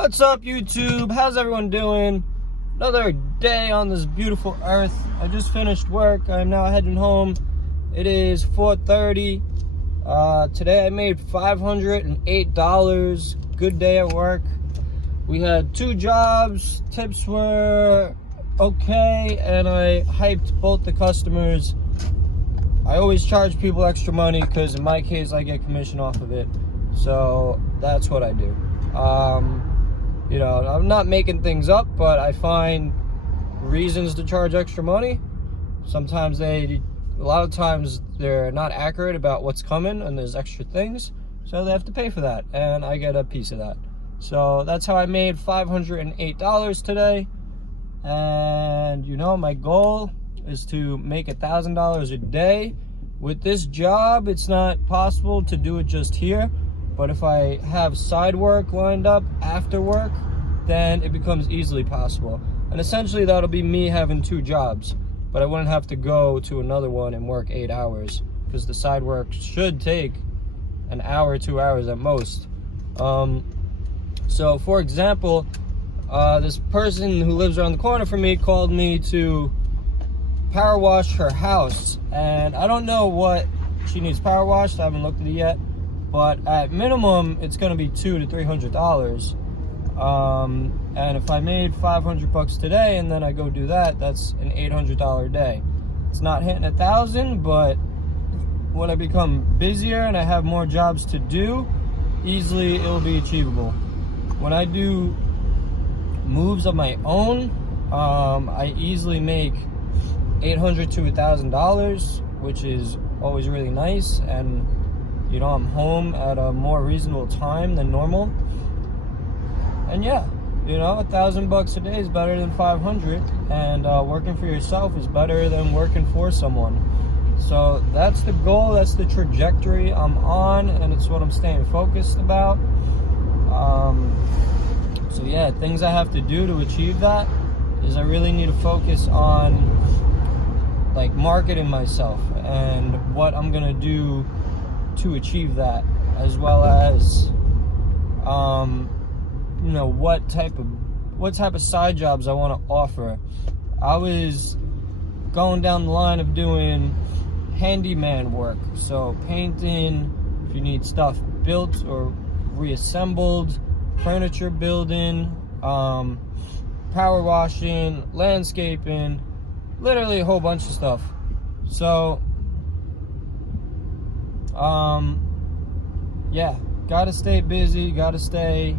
What's up, YouTube? How's everyone doing? Another day on this beautiful earth. I just finished work. I'm now heading home. It is 4:30. Today I made $508. Good day at work. We had 2 jobs. Tips were okay, and I hyped both the customers. I always charge people extra money because in my case I get commission off of it. So that's what I do. You know, I'm not making things up, but I find reasons to charge extra money. Sometimes a lot of times they're not accurate about what's coming and there's extra things, so they have to pay for that, and I get a piece of that. So that's how I made $508 today. And you know, my goal is to make $1,000 a day. With this job, it's not possible to do it just here. But if I have side work lined up after work, then it becomes easily possible. And essentially that'll be me having 2 jobs, but I wouldn't have to go to another one and work 8 hours, because the side work should take an hour, 2 hours at most. So for example, this person who lives around the corner from me called me to power wash her house, and I don't know what she needs power washed. I haven't looked at it yet. But at minimum, it's going to be $200 to $300. And if I made $500 today and then I go do that, that's an $800 day. It's not hitting 1,000, but when I become busier and I have more jobs to do, easily it'll be achievable. When I do moves of my own, I easily make $800 to $1,000, which is always really nice. And you know, I'm home at a more reasonable time than normal. And yeah, you know, $1,000 a day is better than 500, and working for yourself is better than working for someone. So that's the goal, that's the trajectory I'm on, and it's what I'm staying focused about. So yeah, things I have to do to achieve that is I really need to focus on like marketing myself and what I'm gonna do to achieve that, as well as you know, what type of side jobs I want to offer. I was going down the line of doing handyman work, so painting, if you need stuff built or reassembled, furniture building, power washing, landscaping, literally a whole bunch of stuff. So yeah, gotta stay busy, gotta stay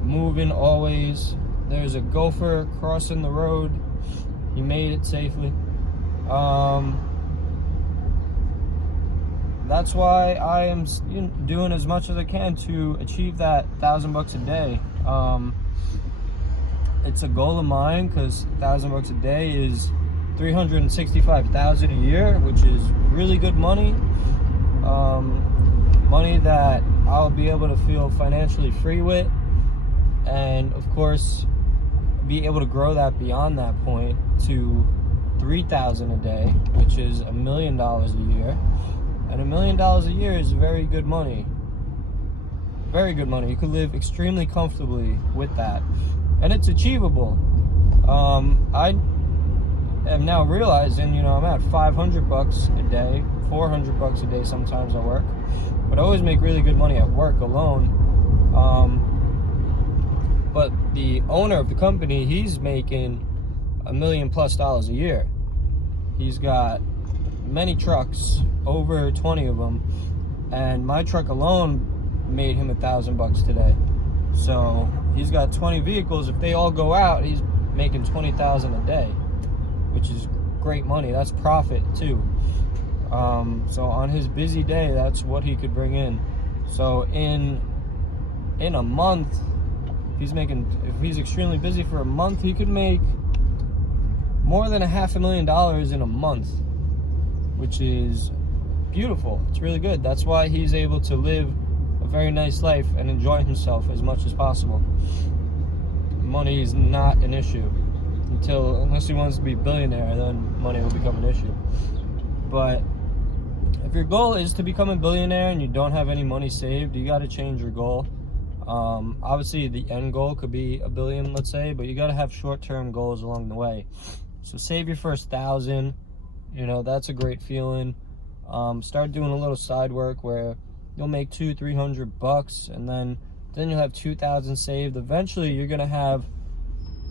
moving always. There's a gopher crossing the road. He made it safely. That's why I am doing as much as I can to achieve that $1,000 a day. It's a goal of mine, because $1,000 a day is $365,000 a year, which is really good money. Money that I'll be able to feel financially free with, and of course be able to grow that beyond that point to $3,000 a day, which is $1 million a year. And $1 million a year is very good money. Very good money. You could live extremely comfortably with that, and it's achievable. I am now realizing, you know, I'm at $500 a day, $400 a day sometimes I work, but I always make really good money at work alone. But the owner of the company, he's making $1 million+ a year. He's got many trucks, over 20 of them, and my truck alone made him $1,000 today. So he's got 20 vehicles. If they all go out, he's making $20,000 a day, which is great money. That's profit too. So on his busy day, that's what he could bring in. So in a month, if he's extremely busy for a month, he could make more than $500,000 in a month, which is beautiful. It's really good. That's why he's able to live a very nice life and enjoy himself as much as possible. Money is not an issue unless he wants to be a billionaire, then money will become an issue. But if your goal is to become a billionaire and you don't have any money saved, you got to change your goal. Obviously the end goal could be $1 billion, let's say, but you got to have short-term goals along the way. So save your first 1,000, you know, that's a great feeling. Start doing a little side work where you'll make $200-300, and then you'll have 2,000 saved. Eventually you're gonna have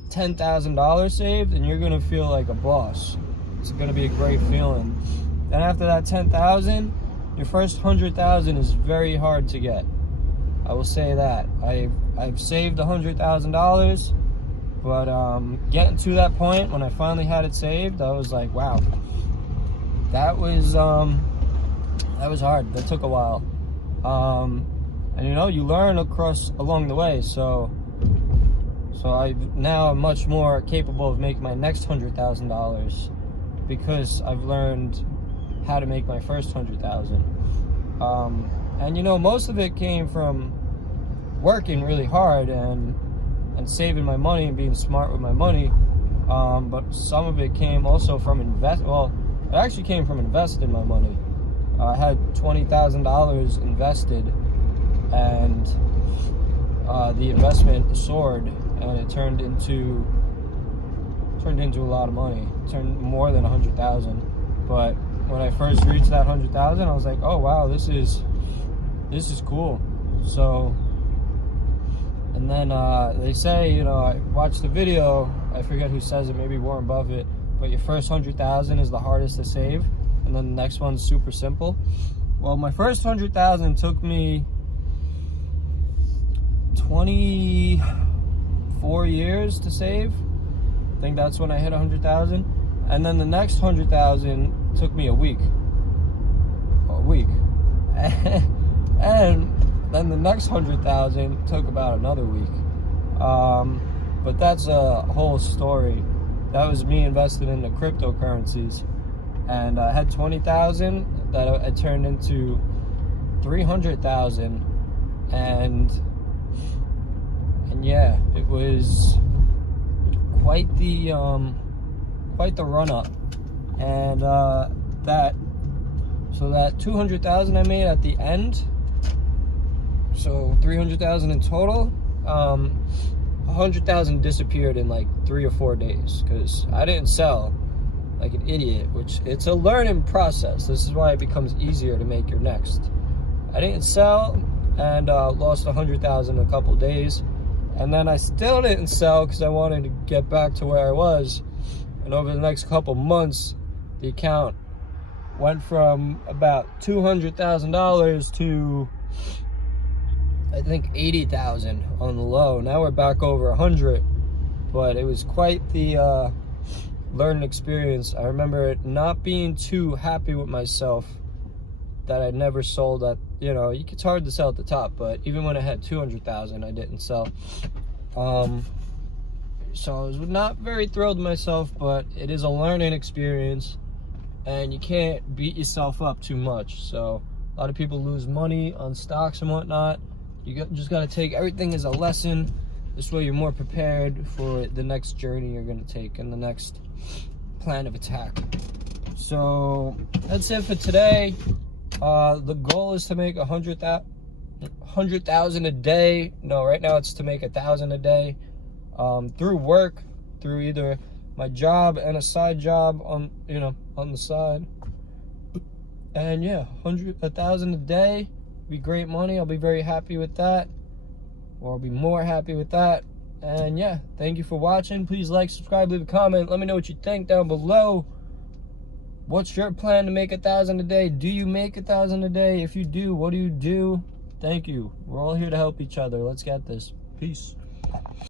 $10,000 saved, and you're gonna feel like a boss. It's gonna be a great feeling. Then after that 10,000, your first 100,000 is very hard to get. I will say that. I've saved $100,000, but getting to that point when I finally had it saved, I was like, wow, that was hard. That took a while. And you know, you learn along the way. So now I'm much more capable of making my next $100,000 because I've learned how to make my first 100,000. And you know, most of it came from working really hard and saving my money and being smart with my money. But some of it came also from it actually came from investing my money. I had $20,000 invested, and the investment soared, and it turned into a lot of money. It turned more than 100,000. But when I first reached that 100,000, I was like, oh wow, this is cool. So, and then they say, you know, I watched the video, I forget who says it, maybe Warren Buffett, but your first 100,000 is the hardest to save, and then the next one's super simple. Well, my first 100,000 took me 24 years to save. I think that's when I hit 100,000. And then the next 100,000 took me a week. And then the next 100,000 took about another week. But that's a whole story. That was me invested in the cryptocurrencies. And I had 20,000 that I turned into 300,000. And yeah, it was quite the run up. And that 200,000 I made at the end, so 300,000 in total, 100,000 disappeared in like 3 or 4 days because I didn't sell like an idiot, which it's a learning process. This is why it becomes easier to make your next. I didn't sell and lost 100,000 in a couple days, and then I still didn't sell because I wanted to get back to where I was. And over the next couple months, the account went from about $200,000 to I think 80,000 on the low. Now we're back over 100, but it was quite the learning experience. I remember not being too happy with myself that I never sold at, you know, it's hard to sell at the top, but even when I had 200,000, I didn't sell. So I was not very thrilled with myself, but it is a learning experience, and you can't beat yourself up too much. So a lot of people lose money on stocks and whatnot. You just got to take everything as a lesson. This way you're more prepared for the next journey you're going to take and the next plan of attack. So that's it for today. The goal is to make 100,000 a day. No, right now it's to make 1,000 a day. Through work, through either my job and a side job on the side. And yeah, 1,000 a day be great money. I'll be very happy with that, or I'll be more happy with that. And yeah, thank you for watching. Please like, subscribe, leave a comment. Let me know what you think down below. What's your plan to make 1,000 a day? Do you make 1,000 a day? If you do, what do you do? Thank you. We're all here to help each other. Let's get this. Peace.